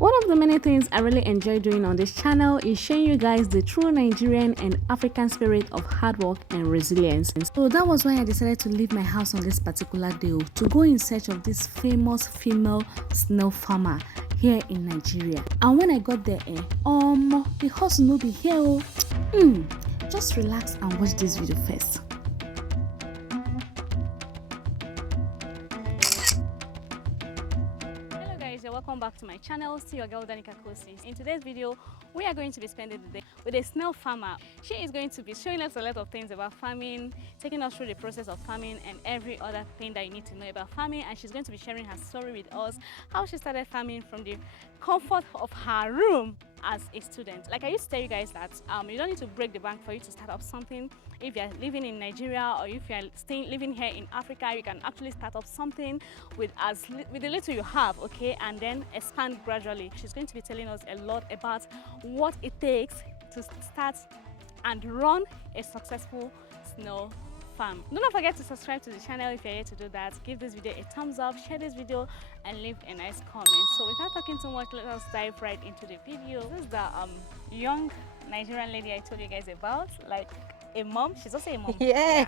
One of the many things I really enjoy doing on this channel is showing you guys the true Nigerian and African spirit of hard work and resilience. So that was why I decided to leave my house on this particular day to go in search of this famous female snail farmer here in Nigeria. And when I got there, the horse no be here. Just relax and watch this video first. Welcome back to my channel. See your girl Danica Kosy. In today's video, we are going to be spending the day with a snail farmer. She is going to be showing us a lot of things about farming, taking us through the process of farming and every other thing that you need to know about farming. And she's going to be sharing her story with us, how she started farming from the comfort of her room as a student. Like I used to tell you guys that you don't need to break the bank for you to start up something. If you're living in Nigeria or if you're living here in Africa, you can actually start up something with the little you have, okay, and then expand gradually. She's going to be telling us a lot about what it takes to start and run a successful snail farm. Do not forget to subscribe to the channel if you're here to do that. Give this video a thumbs up, share this video, and leave a nice comment. So without talking too much, let us dive right into the video. This is the young Nigerian lady I told you guys about, like a mom. She's also a mom. Yeah.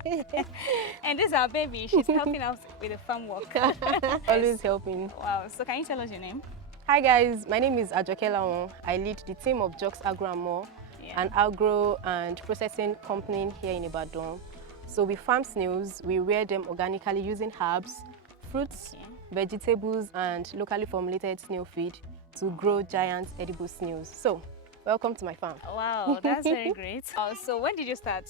And this is our baby. She's helping us with the farm work. Always helping. Wow. So can you tell us your name? Hi guys, my name is Ajoke Lawon. I lead the team of Jocks Agro and More, an agro and processing company here in Ibadan. So we farm snails, we rear them organically using herbs, fruits, vegetables, and locally formulated snail feed to grow giant edible snails. So welcome to my farm. Wow, that's very great. So when did you start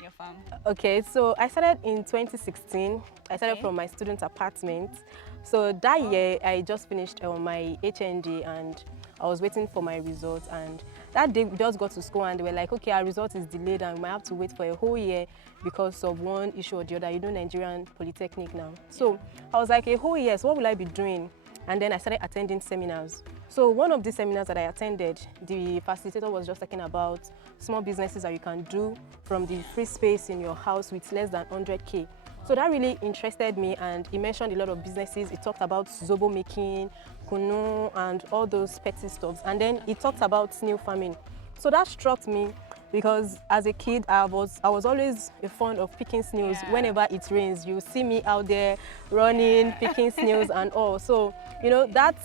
your farm? Okay, so I started in 2016. I started from my student apartment. So that year, I just finished my HND and I was waiting for my results. And that day, we just got to school and they were like, okay, our result is delayed and we might have to wait for a whole year because of one issue or the other. You know, Nigerian Polytechnic now. So I was like, a whole year, so what will I be doing? And then I started attending seminars. So one of the seminars that I attended, the facilitator was just talking about small businesses that you can do from the free space in your house with less than 100K. So that really interested me, and he mentioned a lot of businesses. He talked about zobo making, kunu, and all those petty stuffs. And then he talked about snail farming. So that struck me because as a kid, I was always fond of picking snails. Whenever it rains, you see me out there running, picking snails and all. So, you know, that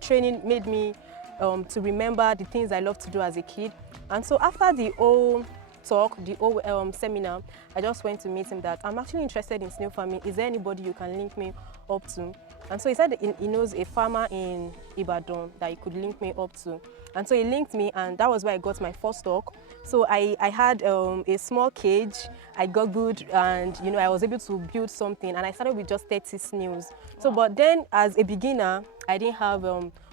training made me to remember the things I loved to do as a kid. And so after the whole talk, the whole seminar, I just went to meet him that I'm actually interested in snail farming. Is there anybody you can link me up to? And so he said he knows a farmer in Ibadan that he could link me up to. And so he linked me, and that was where I got my first stock. So I had a small cage. I got good, and you know, I was able to build something, and I started with just 30 snails. So but then as a beginner, I didn't have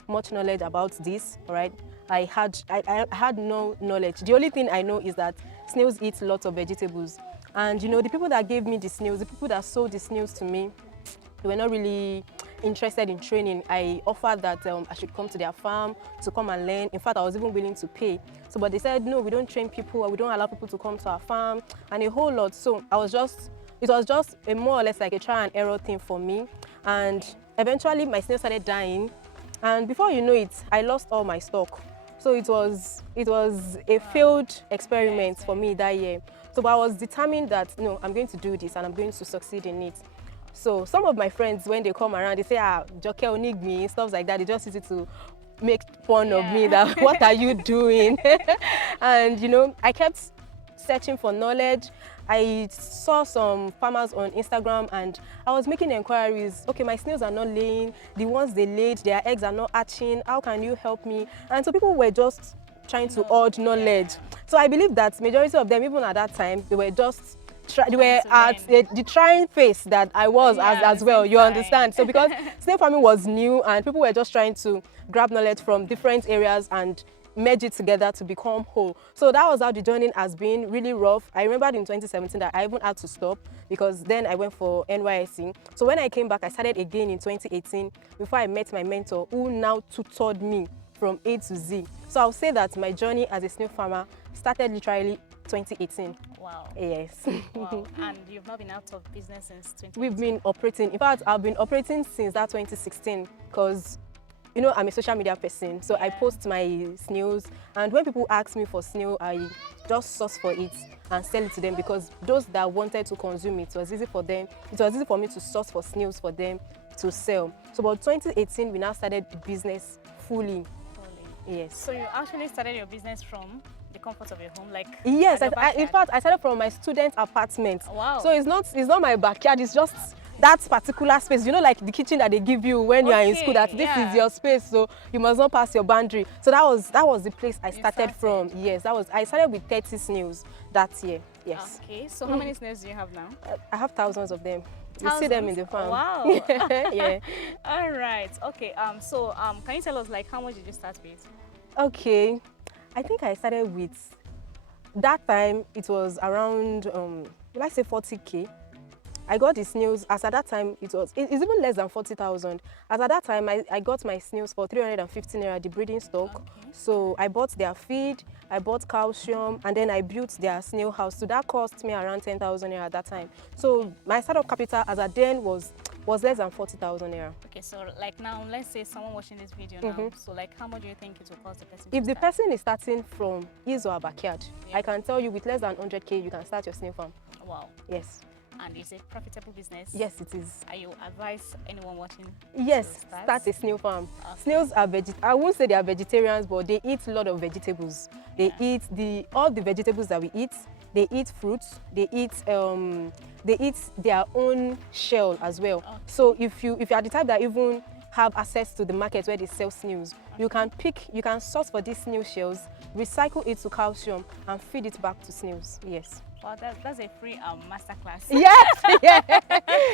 much knowledge about this, right? I had no knowledge. The only thing I know is that snails eat lots of vegetables. And you know, the people that gave me the snails, the people that sold the snails to me, they were not really interested in training. I offered that I should come to their farm to come and learn. In fact, I was even willing to pay. So, but they said, no, we don't train people, or we don't allow people to come to our farm, and a whole lot. So it was just a more or less like a try and error thing for me. And eventually my snail started dying. And before you know it, I lost all my stock. So it was a failed experiment for me that year. So but I was determined that, no, I'm going to do this and I'm going to succeed in it. So some of my friends, when they come around, they say, Joke onig me, stuff like that. They just use it to make fun of me, that what are you doing? And you know, I kept searching for knowledge. I saw some farmers on Instagram and I was making inquiries. Okay, my snails are not laying. The ones they laid, their eggs are not hatching. How can you help me? And so people were just trying to urge knowledge. So I believe that majority of them, even at that time, they were just they were at the trying phase that I was as well, you understand? So because snail farming was new and people were just trying to grab knowledge from different areas and merge it together to become whole. So that was how the journey has been, really rough. I remembered in 2017 that I even had to stop because then I went for NYSC. So when I came back, I started again in 2018 before I met my mentor, who now tutored me from A to Z. So I'll say that my journey as a snail farmer started literally 2018. Wow. Yes. Wow. And you've not been out of business since 2018? We've been operating. In fact, I've been operating since that 2016 because you know, I'm a social media person, so I post my snails, and when people ask me for snail, I just source for it and sell it to them, because those that wanted to consume it, was easy for them. It was easy for me to source for snails for them to sell. So about 2018, we now started the business fully. Yes. So you actually started your business from the comfort of your home, like? Yes, in fact, I started from my student apartment. Wow. So it's not my backyard. It's just that particular space. You know, like the kitchen that they give you when you are in school. That this is your space, so you must not pass your boundary. So that was the place I started from. Yes, I started with 30 snails that year. Yes. Okay. So how many snails do you have now? I have thousands of them. You Thousands? see them in the farm. Wow. Yeah. All right. Okay. So can you tell us, like, how much did you start with? Okay. I think I started with, that time it was around, will I say 40K? I got the snails, as at that time it's even less than 40,000. As at that time, I got my snails for 350 naira, the breeding stock. Okay. So I bought their feed, I bought calcium, and then I built their snail house. So that cost me around 10,000 naira at that time. So my startup capital as at then was less than 40,000 naira. Okay, so like now, let's say someone watching this video now, so like how much do you think it will cost the person? If the person is starting from his or her backyard, I can tell you with less than 100K, you can start your snail farm. Wow. Yes. And it's a profitable business? Yes, it is. Are you advise anyone watching? Yes, start a snail farm. Okay. Snails are I won't say they are vegetarians, but they eat a lot of vegetables. They eat all the vegetables that we eat. They eat fruits. They eat their own shell as well. Okay. So if you are the type that even have access to the market where they sell snails, you can source for these snail shells, recycle it to calcium, and feed it back to snails. Yes. Wow, that's a free masterclass. Yes, yeah.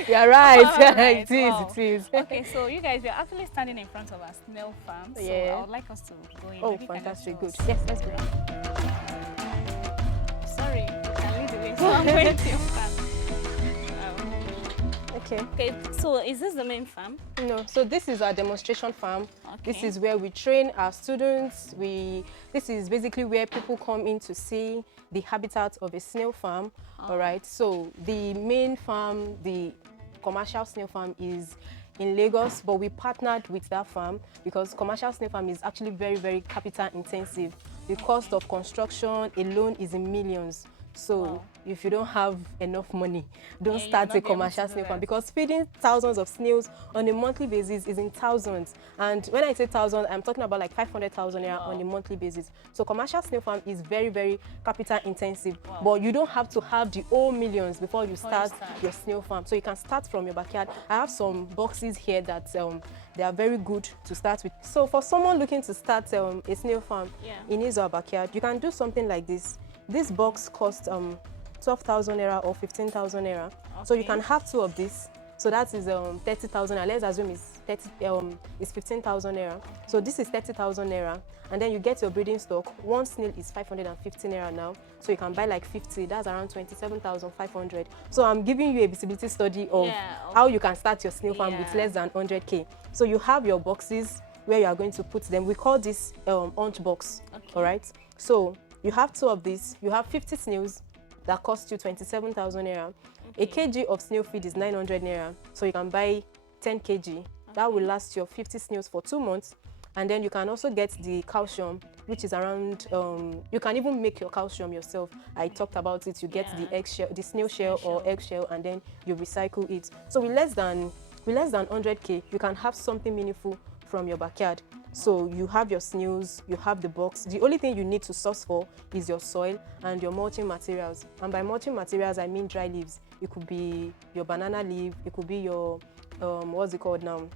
You're right. Right. It is, wow. it is. Okay, so you guys, we're actually standing in front of a snail farm. So I would like us to go in. Oh, maybe fantastic, good. Yes, let's go. Sorry, you can lead the way. So I'm going to your farm. Okay, so is this the main farm? No, so this is our demonstration farm. Okay. This is where we train our students. This is basically where people come in to see the habitat of a snail farm. All right, so the main farm, the commercial snail farm, is in Lagos, but we partnered with that farm because commercial snail farm is actually very, very capital intensive. The cost of construction alone is in millions. So if you don't have enough money, don't start a commercial snail farm, because feeding thousands of snails on a monthly basis is in thousands. And when I say thousands, I'm talking about like 500,000 naira on a monthly basis. So commercial snail farm is very, very capital intensive. But you don't have to have the whole millions before you start your snail farm. So you can start from your backyard. I have some boxes here that they are very good to start with. So for someone looking to start a snail farm in his or her backyard, you can do something like this. This box costs 12,000 naira or 15,000 naira. Okay. So you can have two of these. So that is 30,000 naira. Let's assume it's 15,000 naira. Okay. So this is 30,000 naira. And then you get your breeding stock. One snail is 550 naira now. So you can buy like 50. That's around 27,500. So I'm giving you a visibility study of how you can start your snail farm with less than 100K. So you have your boxes where you are going to put them. We call this haunch box. Okay. All right. So you have two of these. You have 50 snails that cost you 27,000 naira. Okay. A kg of snail feed is 900 naira. So you can buy 10 kg. Okay. That will last your 50 snails for 2 months. And then you can also get the calcium, which is around, you can even make your calcium yourself. I talked about it. You get the eggshell, the snail shell or eggshell, and then you recycle it. So with less than 100K, you can have something meaningful from your backyard. So you have your snails, you have the box. The only thing you need to source for is your soil and your mulching materials. And by mulching materials, I mean dry leaves. It could be your banana leaf, it could be your, what's it called now?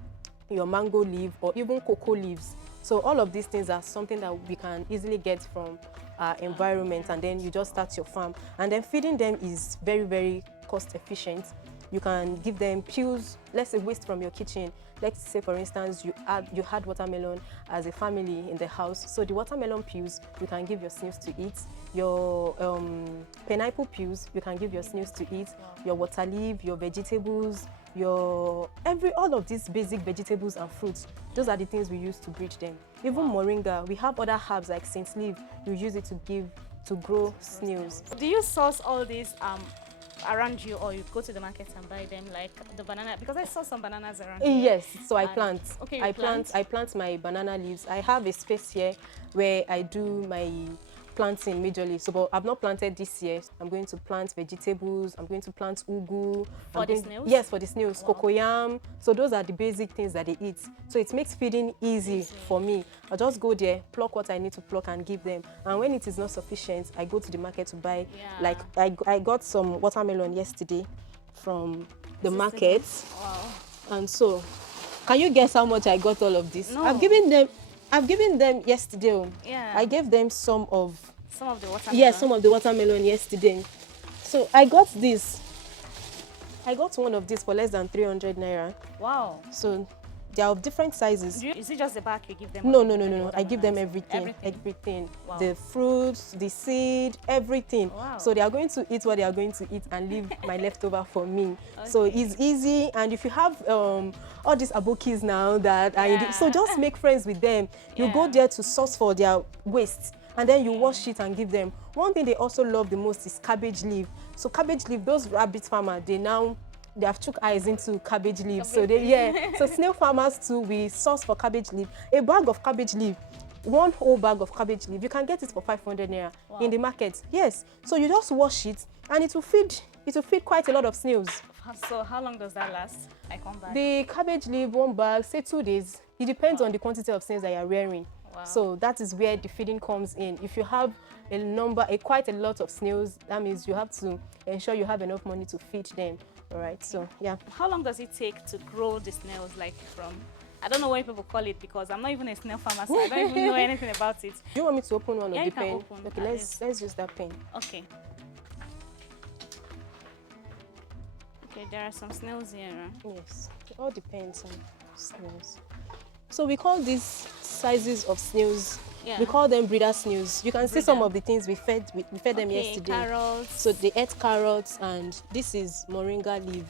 Your mango leaf, or even cocoa leaves. So all of these things are something that we can easily get from our environment, and then you just start your farm. And then feeding them is very, very cost efficient. You can give them peels, let's say waste from your kitchen. Let's say, for instance, you had watermelon as a family in the house. So the watermelon peels, you can give your snails to eat. Your pineapple peels, you can give your snails to eat. Your water leaf, your vegetables, all of these basic vegetables and fruits, those are the things we use to breed them. Even moringa, we have other herbs like saint leaf, you use it to grow snails. Do you source all these around you, or you go to the market and buy them, like the banana? Because I saw some bananas around here. Yes, so I And- plant. Okay, I plant my banana leaves. I have a space here where I do my planting majorly. So, but I've not planted this year. I'm going to plant vegetables. I'm going to plant ugu. For the snails? Yes, for the snails. Wow. Cocoyam. So those are the basic things that they eat. So it makes feeding easy for me. I just go there, pluck what I need to pluck and give them. And when it is not sufficient, I go to the market to buy. Yeah. Like I got some watermelon yesterday from the market. Wow. And so, can you guess how much I got all of this? No. I've given them yesterday. Yeah. I gave them some of Some of the watermelon. yes, some of the watermelon yesterday. So I got this. I got one of this for less than 300 naira. Wow. So they are of different sizes. Is it just the back you give them? No. The I give them watermelons? everything. Wow. The fruits, the seed, everything. Wow. So they are going to eat what they are going to eat and leave my leftover for me. So Okay. it's easy. And if you have all these abokis now that are in Yeah. so just make friends with them. You go Yeah. there to source for their waste, and then you wash it and give them. One thing they also love the most is cabbage leaf. So cabbage leaf, those rabbit farmers, they have took eyes into cabbage leaf. So so snail farmers too, we source for cabbage leaf. A bag of cabbage leaf, one whole bag of cabbage leaf, you can get it for 500 naira in the market. Yes. So you just wash it and it will feed quite a lot of snails. So how long does that last? I come back. The cabbage leaf, one bag, say 2 days. It depends on the quantity of snails that you're rearing. Wow. So that is where the feeding comes in. If you have quite a lot of snails, that means you have to ensure you have enough money to feed them. All right. So yeah. How long does it take to grow the snails? Like from, I don't know what people call it because I'm not even a snail farmer, so I don't even know anything about it. Do you want me to open one of the you can pen? open. Okay, let's use that pen. Okay. Okay, there are some snails here. Huh? Yes, it all depends on snails. So we call these sizes of snails. Yeah. We call them breeder snails. You can see some Breeder. of the things we fed them yesterday. Carrots. So they ate carrots, and this is moringa leaf.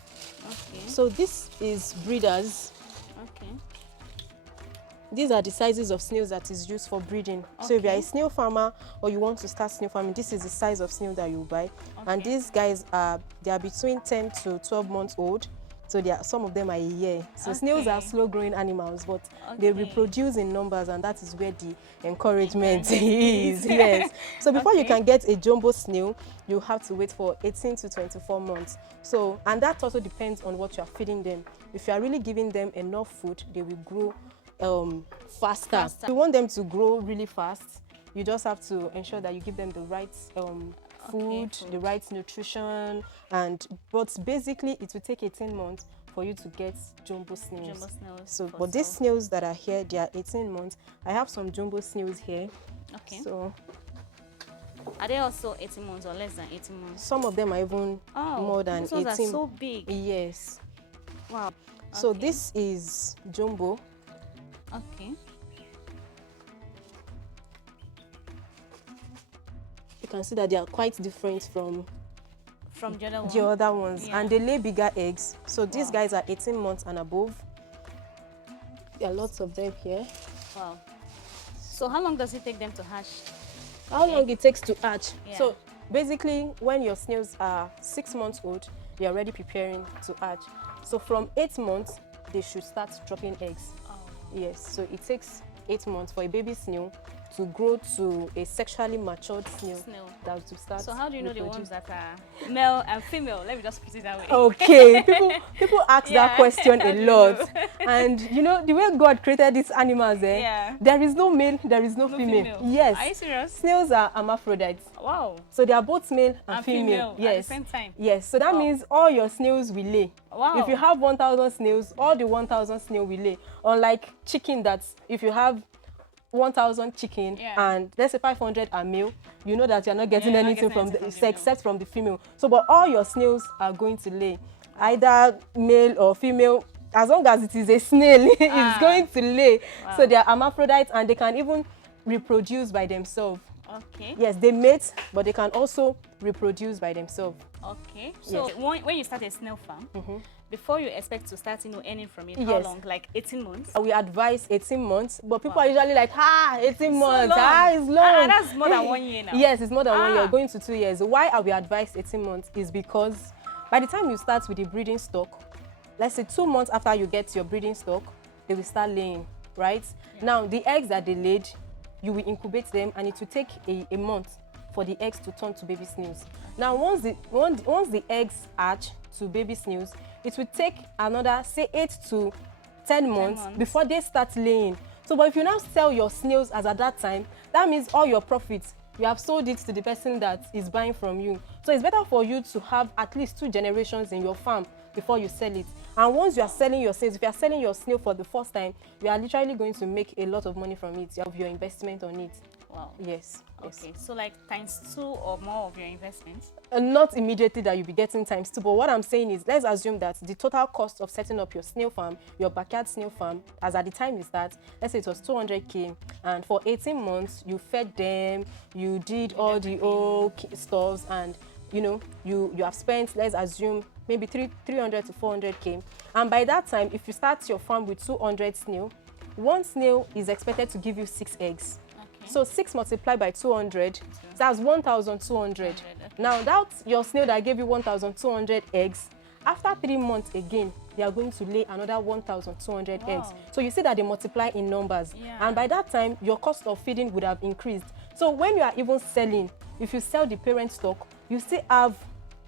Okay. So this is breeders. Okay. These are the sizes of snails that is used for breeding. So if you're Okay. a snail farmer or you want to start snail farming, this is the size of snail that you buy. And Okay. these guys they are between 10 to 12 months old. So some of them are a year. So snails are Okay. slow growing animals, but they Okay. reproduce in numbers, and that is where the encouragement is. Yes. So before you Okay. can get a jumbo snail, you have to wait for 18 to 24 months. So, and that also depends on what you are feeding them. If you are really giving them enough food, they will grow faster. If you want them to grow really fast, you just have to ensure that you give them the right food, the right nutrition, but basically it will take 18 months for you to get jumbo snails. Jumbo snails. So, for but these sale. snails that are here, they are 18 months. I have some jumbo snails here. Okay. So Are they also 18 months or less than 18 months? some of them are even more than these ones 18. are so big. Yes. Wow. So Okay. this is jumbo. Okay. You can see that they are quite different from From the other one. the other ones, Yeah. and they lay bigger eggs. So these Wow. guys are 18 months and above. There are lots of them here. Wow. So how long does it take them to hatch? How long it takes to hatch? Yeah. So basically, when your snails are 6 months old, they are already preparing to hatch. So from 8 months, they should start dropping eggs. Oh. Yes. So it takes 8 months for a baby snail to grow to a sexually matured snail. That will start. So how do you know the ones reproduce. that are male and female? Let me just put it that way. Okay, people ask Yeah. that question How a do you lot, know? and you know the way God created these animals, Yeah. there is no male, there is no, No female. female. Yes, Are you serious? snails are hermaphrodites, Wow. so they are both male and And female. female Yes, at the same time. yes. So that Wow. means all your snails will lay. Wow. If you have 1,000 snails, all the 1,000 snail will lay. Unlike chicken, that's if you have 1,000 chicken Yeah. and let's say 500 are male, you know that you're not getting you're not anything getting from anything the from the except from the female. So, but all your snails are going to lay, either male or female. As long as it is a snail, it's going to lay. Wow. So they are hermaphrodites, and they can even reproduce by themselves. Okay. Yes, they mate, but they can also reproduce by themselves. Okay. So Yes. when you start a snail farm, before you expect to start, earning from it? How Yes. long? Like 18 months? We advise 18 months, but people are Wow. usually like, 18 months, long. it's long. That's more than 1 year now. Yes, it's more than 1 year, Ah. going to 2 years. Why are we advised 18 months is because by the time you start with the breeding stock, let's say 2 months after you get your breeding stock, they will start laying, right? Yeah. Now, the eggs that they laid, you will incubate them, and it will take a month for the eggs to turn to baby snails. Now, once the eggs hatch to baby snails, it will take another, say, 8 to 10 months before they start laying. So, but if you now sell your snails as at that time, that means all your profits, you have sold it to the person that is buying from you. So it's better for you to have at least 2 generations in your farm before you sell it. And once you are selling your snails, if you are selling your snail for the first time, you are literally going to make a lot of money from it. You have your investment on it. Wow. Yes. Okay, so like ×2 or more of your investments? Not immediately that you'll be getting ×2, but what I'm saying is, let's assume that the total cost of setting up your snail farm, your backyard snail farm, as at the time you start, let's say it was 200K, and for 18 months, you fed them, you did all the old stuffs, and you have spent, let's assume, maybe 300 to 400K. And by that time, if you start your farm with 200 snail, one snail is expected to give you 6 eggs. So 6 multiplied by 200, that's 1,200. Okay. Now that's your snail that gave you 1,200 eggs. After 3 months again, they are going to lay another 1,200 eggs. So you see that they multiply in numbers. Yeah. And by that time, your cost of feeding would have increased. So when you are even selling, if you sell the parent stock, you still have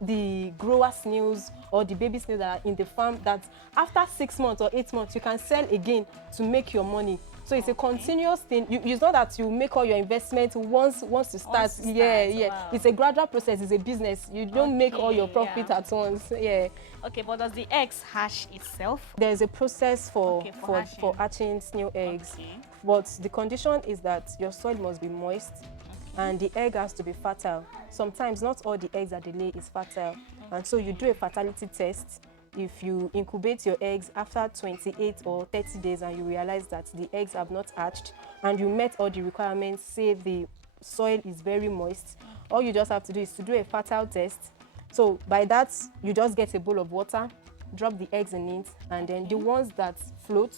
the grower snails or the baby snails that are in the farm that after 6 months or 8 months, you can sell again to make your money. So it's a continuous thing. It's not that you make all your investments once you start. Yeah. Wow. It's a gradual process. It's a business. You don't make all your profit at once. Yeah. Okay, but does the eggs hatch itself? There's a process for hatching snail eggs. Okay. But the condition is that your soil must be moist and the egg has to be fertile. Sometimes not all the eggs that they lay is fertile. And so you do a fertility test. If you incubate your eggs after 28 or 30 days and you realize that the eggs have not hatched and you met all the requirements, say the soil is very moist, all you just have to do is to do a fertile test. So by that, you just get a bowl of water, drop the eggs in it, and then the ones that float,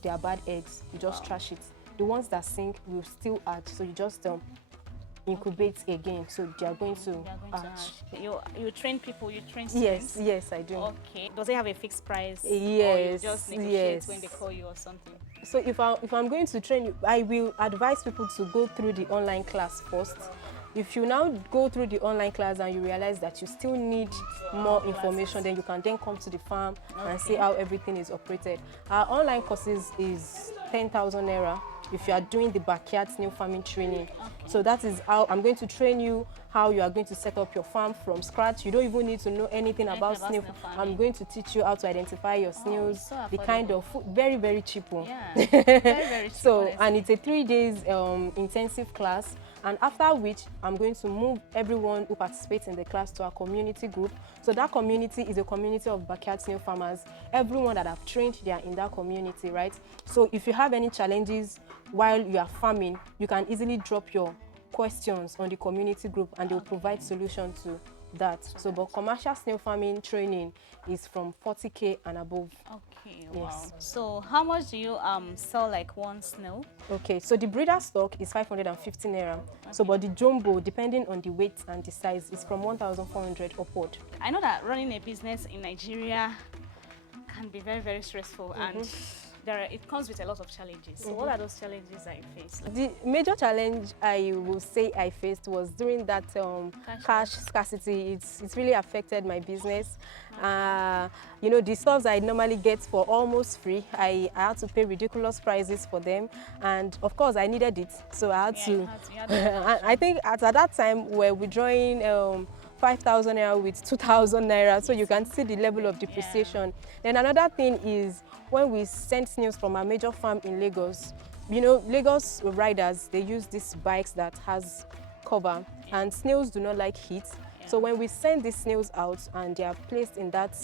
they are bad eggs. You just trash it. The ones that sink will still hatch. So you just incubate again, so they are going to hatch. You train people, you train students? Yes, I do. Okay. Does it have a fixed price? Yes, or you just negotiate when they call you or something? So if I'm going to train you, I will advise people to go through the online class first. If you now go through the online class and you realize that you still need more information, then you can then come to the farm and see how everything is operated. Our online courses is 10,000 naira if you are doing the backyard snail farming training. So that is how I'm going to train you, how you are going to set up your farm from scratch. You don't even need to know anything about snail farming. I'm going to teach you how to identify your snails, so the kind of food, very, very cheap. Yeah, very cheap. So, and it's a 3 days intensive class. And after which, I'm going to move everyone who participates in the class to a community group. So that community is a community of backyard snail farmers. Everyone that I've trained, they are in that community, right? So if you have any challenges while you are farming, you can easily drop your questions on the community group and they'll provide solution to that. So, but commercial snail farming training is from 40K and above. Okay, yes. Wow. So how much do you sell like one snail? Okay, so the breeder stock is 550 naira. So, but the jumbo, depending on the weight and the size, is from 1,400 upward. I know that running a business in Nigeria can be very, very stressful and it comes with a lot of challenges. So what are those challenges that you face? The major challenge I will say I faced was during that cash scarcity. It's really affected my business. You know, the stuffs I normally get for almost free, I had to pay ridiculous prices for them, and of course I needed it, so I had to. I think at that time we're withdrawing 5,000 naira with 2,000 naira, so you can see the level of depreciation. Then another thing is when we send snails from a major farm in Lagos, you know, Lagos riders, they use these bikes that has cover, and snails do not like heat. So when we send these snails out and they are placed in that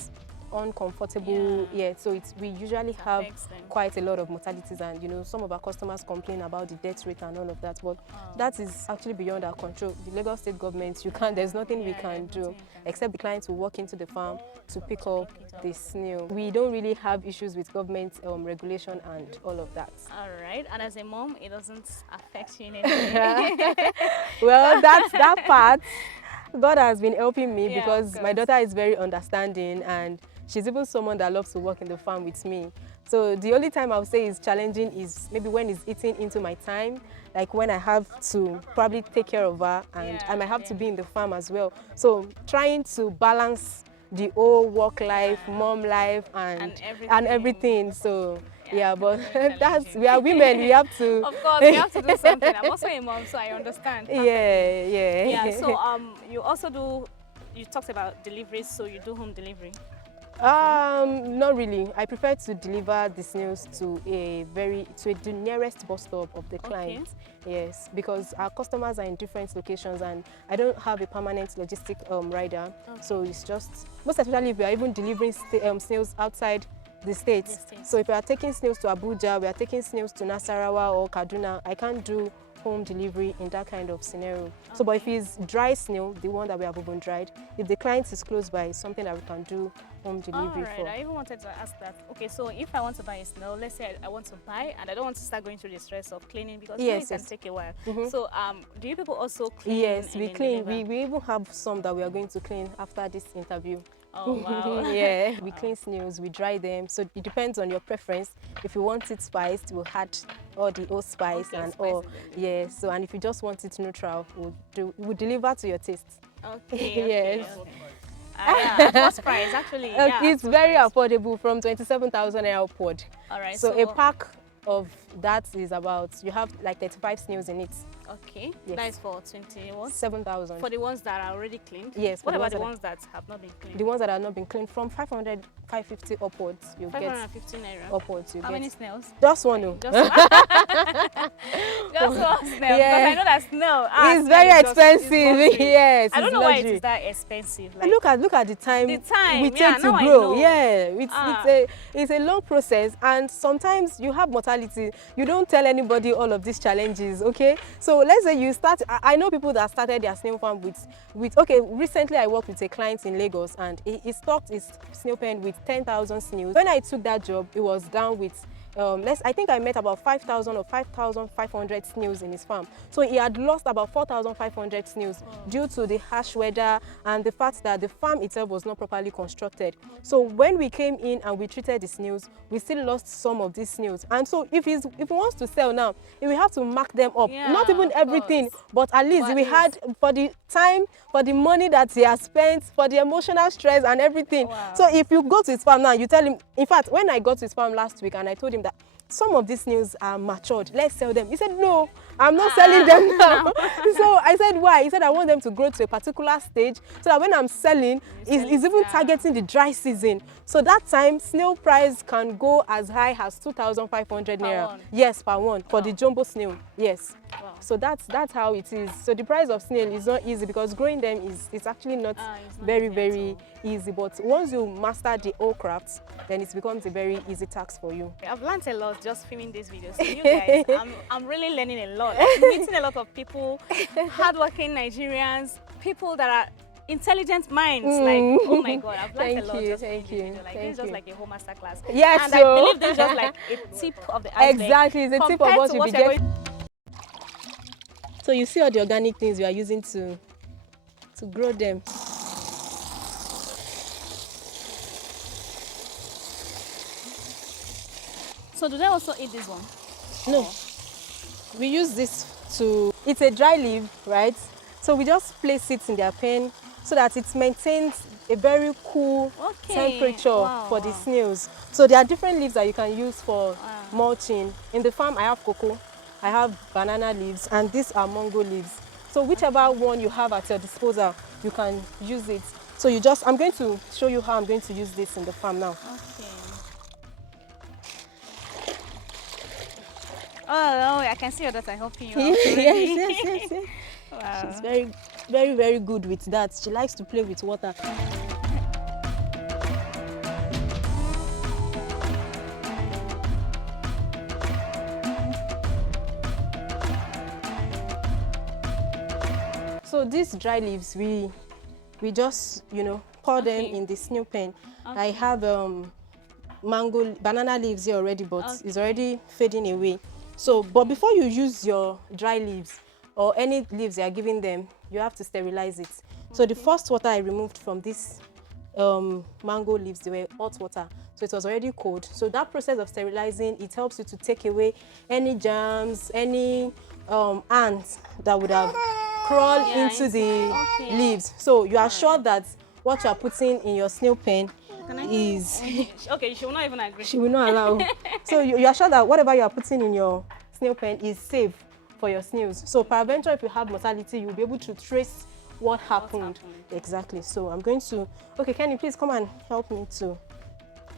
uncomfortable. Yeah, so we usually have affects them. quite a lot of mortalities, and you know, some of our customers complain about the death rate and all of that, but that is actually beyond our control. The Lagos state government, there's nothing we can do except the clients will walk into the farm to pick up the snail. We don't really have issues with government regulation and all of that. All right, and as a mom, it doesn't affect you in any way. Well, that's that part. God has been helping me Yeah, because my daughter is very understanding, and she's even someone that loves to work in the farm with me. So the only time I would say is challenging is maybe when it's eating into my time, like when I have to probably take care of her, and I might have to be in the farm as well. So trying to balance the whole work life, mom life, and everything. So yeah, but we are women, we have to. Of course, we have to do something. I'm also a mom, so I understand. Yeah, so you also you talked about deliveries, so you do home delivery? Not really. I prefer to deliver the snails to the nearest bus stop of the client. Yes, because our customers are in different locations, and I don't have a permanent logistic rider. So it's just, most especially if we are even delivering snails outside the states. So if we are taking snails to Abuja, we are taking snails to Nasarawa or Kaduna, I can't do home delivery in that kind of scenario. So but if it's dry snail, the one that we have oven dried, if the client is close by, it's something that we can do home delivery for. I even wanted to ask that. Okay, so if I want to buy a snail, let's say I want to buy and I don't want to start going through the stress of cleaning, because it can take a while. So do you people also clean? Yes, we clean. We even have some that we are going to clean after this interview. Oh wow. Yeah, we clean snails, we dry them, so it depends on your preference. If you want it spiced, we'll add all the old spice and all. Yeah, so and if you just want it neutral, we'll deliver to your taste. Okay. Yes. At what price actually? It's very affordable, from 27,000 naira upward. All right. So a pack of that is about, you have like 35 snails in it. Okay. Yes. That is for 7,000. For the ones that are already cleaned? Yes. What about the ones that have not been cleaned? The ones that have not been cleaned, from 500, 550 upwards, you 550 naira. Upwards, you How many snails? Just one. Just one. Just one snail. Yeah. Because I know that snail. It's very expensive. Yes. I don't know why it is that expensive. Like, look at the time. The time we take to grow. Yeah. It's a long process, and sometimes you have mortality. You don't tell anybody all of these challenges. Okay. So let's say you start. I know people that started their snail farm with. Okay. Recently, I worked with a client in Lagos, and he stocked his snail pen with 10,000 snails. When I took that job, it was down with I think I met about 5,000 or 5,500 snails in his farm. So he had lost about 4,500 snails due to the harsh weather and the fact that the farm itself was not properly constructed. So when we came in and we treated the snails, we still lost some of these snails. And so if he wants to sell now, he will have to mark them up. Not even everything, but at least we had, for the time, for the money that he has spent, for the emotional stress and everything. So if you go to his farm now, you tell him, in fact, when I got to his farm last week and I told him that some of these snails are matured, let's sell them. He said, no, I'm not selling them now. So I said, why? He said, I want them to grow to a particular stage so that when I'm selling, it's even targeting the dry season. So that time, snail price can go as high as 2,500 naira. Yes, per one, for the jumbo snail. Yes. Wow. So that's how it is. So the price of snail is not easy, because growing them is actually not very easy. But once you master the whole craft, then it becomes a very easy task for you. I've learned a lot just filming these videos. So you guys, I'm really learning a lot. I'm meeting a lot of people, hardworking Nigerians, people that are intelligent minds. Like, oh my God, I've learned a lot. Thank you. Like, this is just like a whole masterclass. Yes, and I believe this is just like a tip of the iceberg. Exactly, it's a tip of what you be getting. So you see all the organic things we are using to grow them. So do they also eat this one? No. We use this it's a dry leaf, right? So we just place it in their pen so that it maintains a very cool temperature for the snails. So there are different leaves that you can use for mulching. In the farm, I have cocoa, I have banana leaves, and these are mango leaves. So whichever one you have at your disposal, you can use it. So I'm going to show you how I'm going to use this in the farm now. Okay. Oh, I can see your daughter helping you out. Yes. Wow. She's very good with that. She likes to play with water. So these dry leaves, we just, you know, pour them in the snail pen. I have banana leaves here already, but it's already fading away. So, but before you use your dry leaves or any leaves you are giving them, you have to sterilize it. So the first water I removed from this mango leaves, they were hot water, so it was already cold. So that process of sterilizing, it helps you to take away any germs, any ants that would have crawled into the leaves. So you are sure that what you are putting in your snail pen is okay, she will not even agree. She will not allow. So you are sure that whatever you are putting in your snail pen is safe for your snails. So peradventure, if you have mortality, you'll be able to trace what happened. Exactly. So I'm going to, okay, Kenny, please come and help me to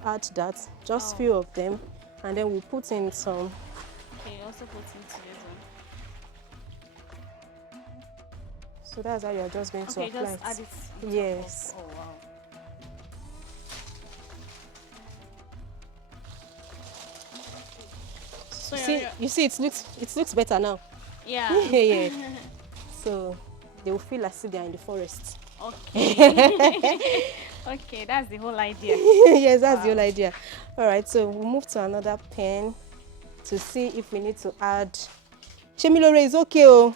add that. Just few of them, and then we'll put in some. Okay, also put into this one. So that's how you're just going to apply just add it. Yes. Oh wow. So you see, it looks better now. Yeah. Yeah. So they will feel as if they are in the forest. Okay. Okay, that's the whole idea. Yes, that's the whole idea. All right, so we'll move to another pen to see if we need to add. Shemilore is okay. Oh,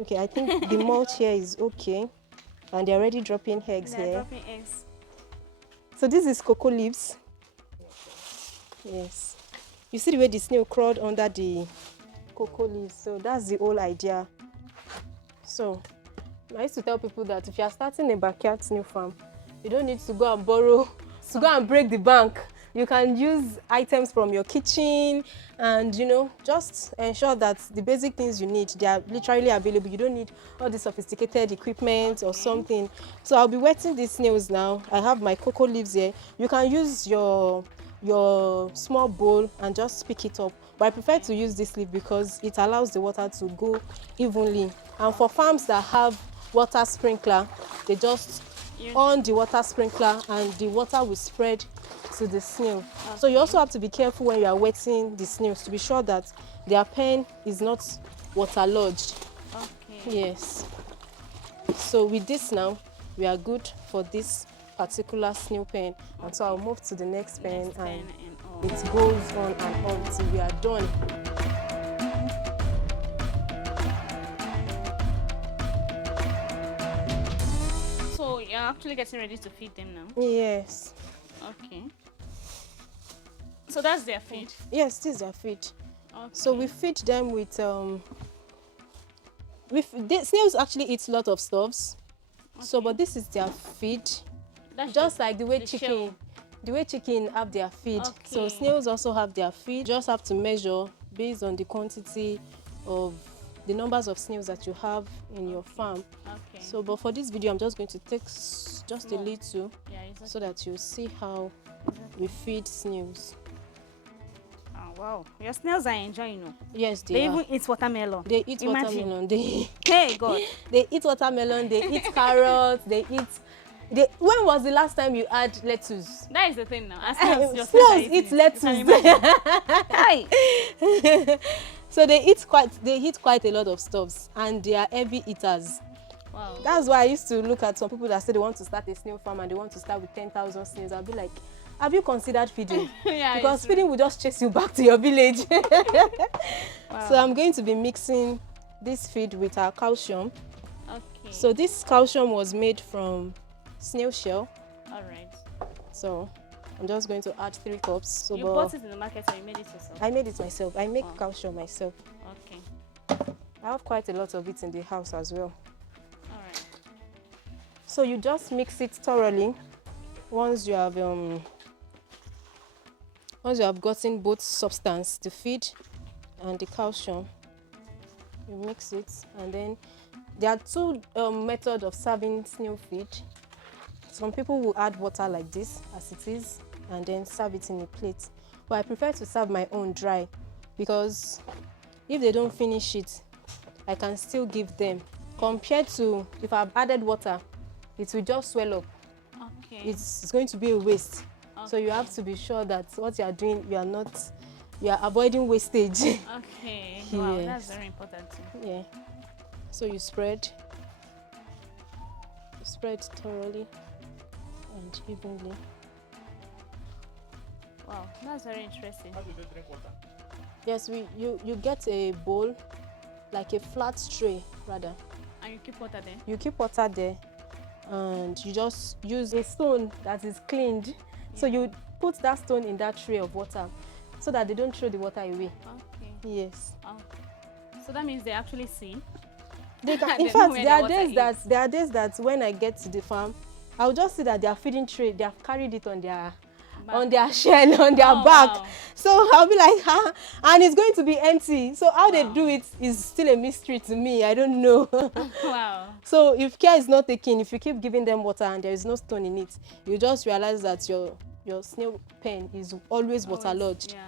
okay. I think the mulch here is okay, and they're already dropping eggs here. Dropping eggs. So this is cocoa leaves. Yes. You see the way the snail crawled under the cocoa leaves. So that's the whole idea. So I used to tell people that if you are starting a backyard snail farm, you don't need to go and borrow, to go and break the bank. You can use items from your kitchen and, you know, just ensure that the basic things you need, they are literally available. You don't need all the sophisticated equipment or something. So I'll be wetting these snails now. I have my cocoa leaves here. You can use your small bowl and just pick it up. But I prefer to use this leaf because it allows the water to go evenly. And for farms that have water sprinkler, they just on the water sprinkler and the water will spread to the snail. So you also have to be careful when you are wetting the snails to be sure that their pen is not waterlogged. Okay. Yes. So with this now, we are good for this particular snail pen. And so I'll move to the next pen and it goes on and on till we are done. So you're actually getting ready to feed them now? Yes. Okay. So that's their feed? Yes, this is their feed. Okay. So we feed them with snails actually eat a lot of stuffs. Okay. So but this is their feed. That's just like the way chicken have their feed. Okay. So snails also have their feed. You just have to measure based on the quantity of the numbers of snails that you have in your farm. Okay. So but for this video I'm just going to take just a little so that you see how we feed snails. Oh wow, your snails are enjoying it. Yes, they even eat watermelon. They eat watermelon. Hey God. They eat watermelon, they eat carrots, they eat. When was the last time you had lettuce? That is the thing now. Snails eat lettuce. So they eat quite a lot of stuffs and they are heavy eaters. Wow. That's why I used to look at some people that say they want to start a snail farm and they want to start with 10,000 snails. I'll be like, have you considered feeding? Because feeding will just chase you back to your village. Wow. So I'm going to be mixing this feed with our calcium. Okay. So this calcium was made from snail shell. All right. So I'm just going to add 3 cups. So you bought it in the market or you made it yourself? I made it myself. I make calcium myself. Okay. I have quite a lot of it in the house as well. All right. So you just mix it thoroughly. Once you have gotten both substance, the feed and the calcium, you mix it, and then there are 2 methods of serving snail feed. Some people will add water like this as it is and then serve it in a plate. But I prefer to serve my own dry because if they don't finish it, I can still give them. Compared to if I've added water, it will just swell up. Okay. It's going to be a waste. Okay. So you have to be sure that what you are doing, you are avoiding wastage. Okay. Wow, that's very important too. Yeah. So you spread spread thoroughly and evenly. Wow, that's very interesting. How do they drink water? Yes, you get a bowl, like a flat tray rather. And you keep water there? You keep water there and you just use a stone that is cleaned. Yeah. So you put that stone in that tray of water so that they don't throw the water away. Okay. Yes. Oh. So that means they actually see? They can, in fact, there are days that when I get to the farm, I'll just see that they are feeding tray, they have carried it on their shell, on their back. Wow. So I'll be like, huh? And it's going to be empty. So how they do it is still a mystery to me. I don't know. Wow. So if care is not taken, if you keep giving them water and there is no stone in it, you just realize that your snail pen is always waterlogged. Yeah.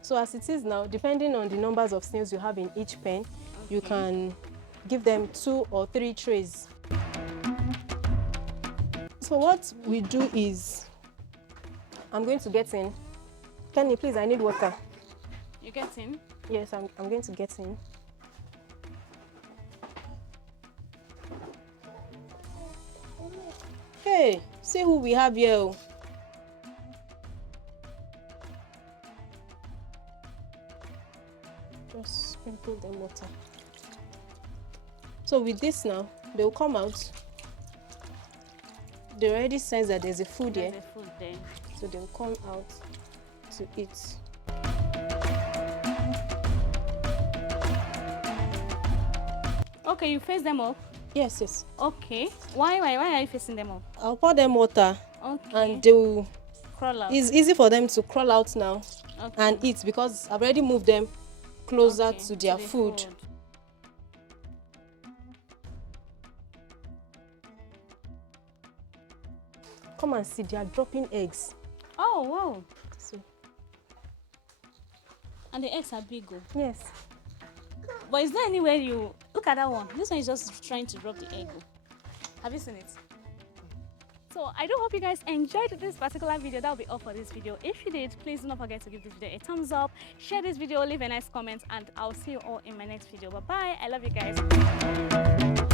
So as it is now, depending on the numbers of snails you have in each pen, you can give them 2 or 3 trays. So what we do is, I'm going to get in. Kenny, please, I need water. You get in? Yes, I'm going to get in. Hey, see who we have here. Just sprinkle them water. So with this now, they'll come out. They already sense that there's a food here. There's a food there. So they'll come out to eat. Okay, you face them up? Yes, yes. Okay. Why are you facing them up? I'll pour them water. Okay. And they'll crawl out. It's easy for them to crawl out now and eat because I've already moved them closer to their food. Come and see, they are dropping eggs. Oh, wow. See. And the eggs are big. Oh. Yes. But is there anywhere you... Look at that one. This one is just trying to drop the egg. Oh. Have you seen it? So I do hope you guys enjoyed this particular video. That will be all for this video. If you did, please do not forget to give this video a thumbs up, share this video, leave a nice comment, and I'll see you all in my next video. Bye bye. I love you guys.